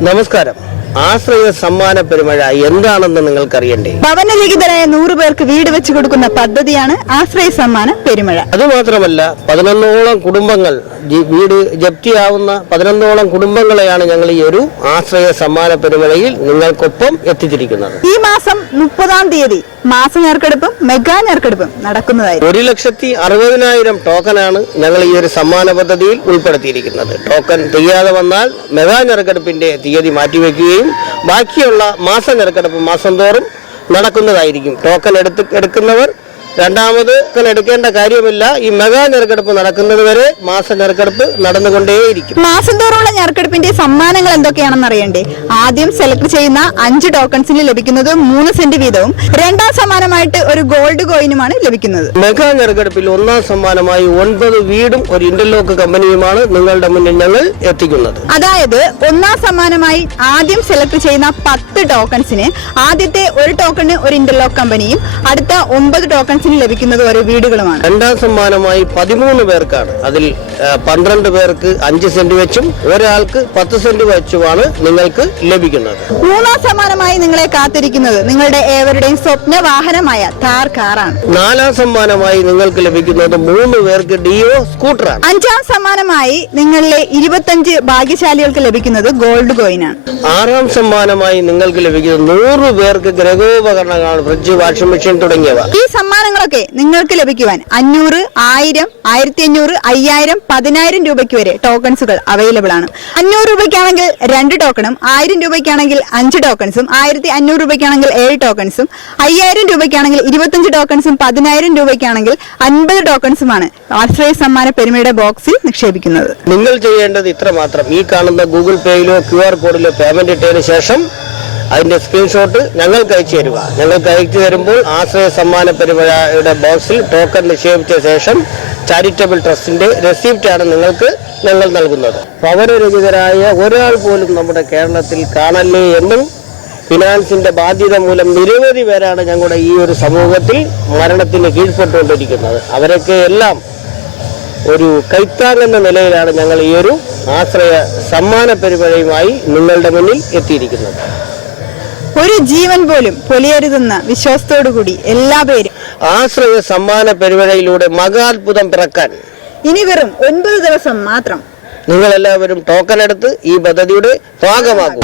Namaskaram. ആശ്രയ സമ്മാന പെരുമഴ എന്താണെന്ന് നിങ്ങൾക്കറിയണ്ടേ? ഭവനരഹിതരായ നൂറ് പേർക്ക് വീട് വെച്ചു കൊടുക്കുന്ന പദ്ധതിയാണ് ആശ്രയ സമ്മാന പെരുമഴ. അതുമാത്രമല്ല പതിനൊന്നോളം കുടുംബങ്ങൾ വീട് ജപ്തിയാവുന്ന പതിനൊന്നോളം കുടുംബങ്ങളെയാണ് ഞങ്ങൾ ഈ ഒരു ആശ്രയ സമ്മാന പെരുമഴയിൽ നിങ്ങൾക്കൊപ്പം എത്തിച്ചിരിക്കുന്നത്. ഈ മാസം മുപ്പതാം തീയതി മാസ നേർക്കെടുപ്പും മെഗാ നേർക്കെടുപ്പും നടക്കുന്നതായി ഒരു ലക്ഷത്തി അറുപതിനായിരം ടോക്കനാണ് ഞങ്ങൾ ഈ ഒരു സമ്മാന പദ്ധതിയിൽ ഉൾപ്പെടുത്തിയിരിക്കുന്നത്. ടോക്കൺ തികയാതെ വന്നാൽ മെഗാ നേർക്കെടുപ്പിന്റെ തീയതി മാറ്റിവെക്കുകയും ബാക്കിയുള്ള മാസ ഞെറുക്കെടുപ്പ് മാസം തോറും നടക്കുന്നതായിരിക്കും. ടോക്കൺ എടുത്ത് എടുക്കുന്നവർ രണ്ടാമത് എടുക്കേണ്ട കാര്യമില്ല ഈ മെഗാ ഞെരുക്കെടുപ്പ് നടക്കുന്നത് വരെ മാസ ഞെരുക്കെടുപ്പ് നടന്നുകൊണ്ടേയിരിക്കും. മാസം തോറുമുള്ള ഞെരുക്കെടുപ്പിന്റെ സമ്മാനങ്ങൾ എന്തൊക്കെയാണെന്ന് അറിയണ്ടേ? ആദ്യം സെലക്ട് ചെയ്യുന്ന അഞ്ച് ടോക്കൺസിന് ലഭിക്കുന്നത് മൂന്ന് സെന്റ് വീതവും രണ്ടാം സമ്മാനമായിട്ട് ഒരു ഗോൾഡ് കോയിനുമാണ് ലഭിക്കുന്നത്. മെഗാ ഞെരുക്കെടുപ്പിൽ ഒന്നാം സമ്മാനമായി ഒൻപത് വീടും ഒരു ഇന്റർലോക്ക് കമ്പനിയുമാണ് നിങ്ങളുടെ മുന്നിൽ ഞങ്ങൾ എത്തിക്കുന്നത്. അതായത് ഒന്നാം സമ്മാനമായി ആദ്യം സെലക്ട് ചെയ്യുന്ന പത്ത് ടോക്കൺസിന് ആദ്യത്തെ ഒരു ടോക്കണിന് ഒരു ഇന്റർലോക്ക് കമ്പനിയും അടുത്ത ഒമ്പത് ടോക്കൺസിന് ലഭിക്കുന്നത് ഓരോ വീടുകളുമാണ്. രണ്ടാം സമ്മാനമായി പതിമൂന്ന് പേർക്കാണ് അതിൽ പന്ത്രണ്ട് പേർക്ക് അഞ്ച് സെന്റ് വെച്ചും ഒരാൾക്ക് പത്ത് സെന്റ് വെച്ചുമാണ് നിങ്ങൾക്ക് ലഭിക്കുന്നത്. മൂന്നാം സമ്മാനമായി നിങ്ങളെ കാത്തിരിക്കുന്നത് നിങ്ങളുടെ ഏവരുടെയും സ്വപ്ന വാഹനമായ താർ കാറാണ്. നാലാം സമ്മാനമായി നിങ്ങൾക്ക് ലഭിക്കുന്നത് മൂന്ന് പേർക്ക് ഡിയോ സ്കൂട്ടറാണ്. അഞ്ചാം സമ്മാനമായി നിങ്ങളിലെ ഇരുപത്തഞ്ച് ഭാഗ്യശാലികൾക്ക് ലഭിക്കുന്നത് ഗോൾഡ് കോയിനാണ്. ആറാം സമ്മാനമായി നിങ്ങൾക്ക് ലഭിക്കുന്നത് നൂറ് പേർക്ക് ഗ്രഹോപകരണങ്ങളാണ് ഫ്രിഡ്ജ് വാഷിംഗ് മെഷീൻ തുടങ്ങിയവ. ഈ സമ്മാനങ്ങളൊക്കെ നിങ്ങൾക്ക് ലഭിക്കുവാൻ അഞ്ഞൂറ് ആയിരം ആയിരത്തി അഞ്ഞൂറ് അയ്യായിരം പതിനായിരം രൂപയ്ക്ക് വരെ ടോക്കൺസുകൾ അവൈലബിൾ ആണ്. അഞ്ഞൂറ് രൂപയ്ക്കാണെങ്കിൽ രണ്ട് ടോക്കണും ആയിരം രൂപയ്ക്കാണെങ്കിൽ അഞ്ച് ടോക്കൺസും ആയിരത്തി അഞ്ഞൂറ് രൂപയ്ക്കാണെങ്കിൽ ഏഴ് ടോക്കൺസും അയ്യായിരം രൂപയ്ക്കാണെങ്കിൽ ഇരുപത്തഞ്ച് ടോക്കൺസും പതിനായിരം രൂപയ്ക്കാണെങ്കിൽ അൻപത് ടോക്കൺസുമാണ് ആശ്രയ സമ്മാന പെരുമയുടെ ബോക്സിൽ നിക്ഷേപിക്കുന്നത്. നിങ്ങൾ ചെയ്യേണ്ടത് ഇത്ര മാത്രം ഈ കാണുന്ന ഗൂഗിൾ പേയിലോ ക്യു ആർ കോഡിലോ പേയ്മെന്റ് ഇട്ടതിന് ശേഷം അതിന്റെ സ്ക്രീൻഷോട്ട് ഞങ്ങൾക്ക് അയച്ചു തരിക. ഞങ്ങൾക്ക് അയച്ചു തരുമ്പോൾ ആശ്രയ സമ്മാന പരിപാടിയുടെ ബോക്സിൽ ടോക്കൺ നിക്ഷേപിച്ച ശേഷം ചാരിറ്റബിൾ ട്രസ്റ്റിന്റെ റെസിപ്റ്റാണ് നിങ്ങൾക്ക് ഞങ്ങൾ നൽകുന്നത്. പൗരരഹിതരായ ഒരാൾ പോലും നമ്മുടെ കേരളത്തിൽ കാണല്ലേ എന്നും ഫിനാൻസിന്റെ ബാധ്യത മൂലം നിരവധി പേരാണ് ഞങ്ങളുടെ ഈ ഒരു സമൂഹത്തിൽ മരണത്തിന് കീഴ്പ്പെട്ടുകൊണ്ടിരിക്കുന്നത്. അവരൊക്കെ എല്ലാം ഒരു കൈത്താങ്ങെന്ന നിലയിലാണ് ഞങ്ങൾ ഈ ഒരു ആശ്രയ സമ്മാന പരിപാടിയുമായി നിങ്ങളുടെ മുന്നിൽ എത്തിയിരിക്കുന്നത്. ഒരു ജീവൻ പോലും പൊലിയരുതെന്ന വിശ്വാസത്തോടുകൂടി എല്ലാ പേരും. ആശ്രയ സമ്മാന പരിപാടിയിലൂടെ മകാത്ഭുതം പിറക്കാൻ. ഇനി വെറും ഒൻപത് ദിവസം മാത്രം. നിങ്ങൾ എല്ലാവരും ടോക്കൺ എടുത്ത് ഈ പദ്ധതിയുടെ ഭാഗമാകൂ.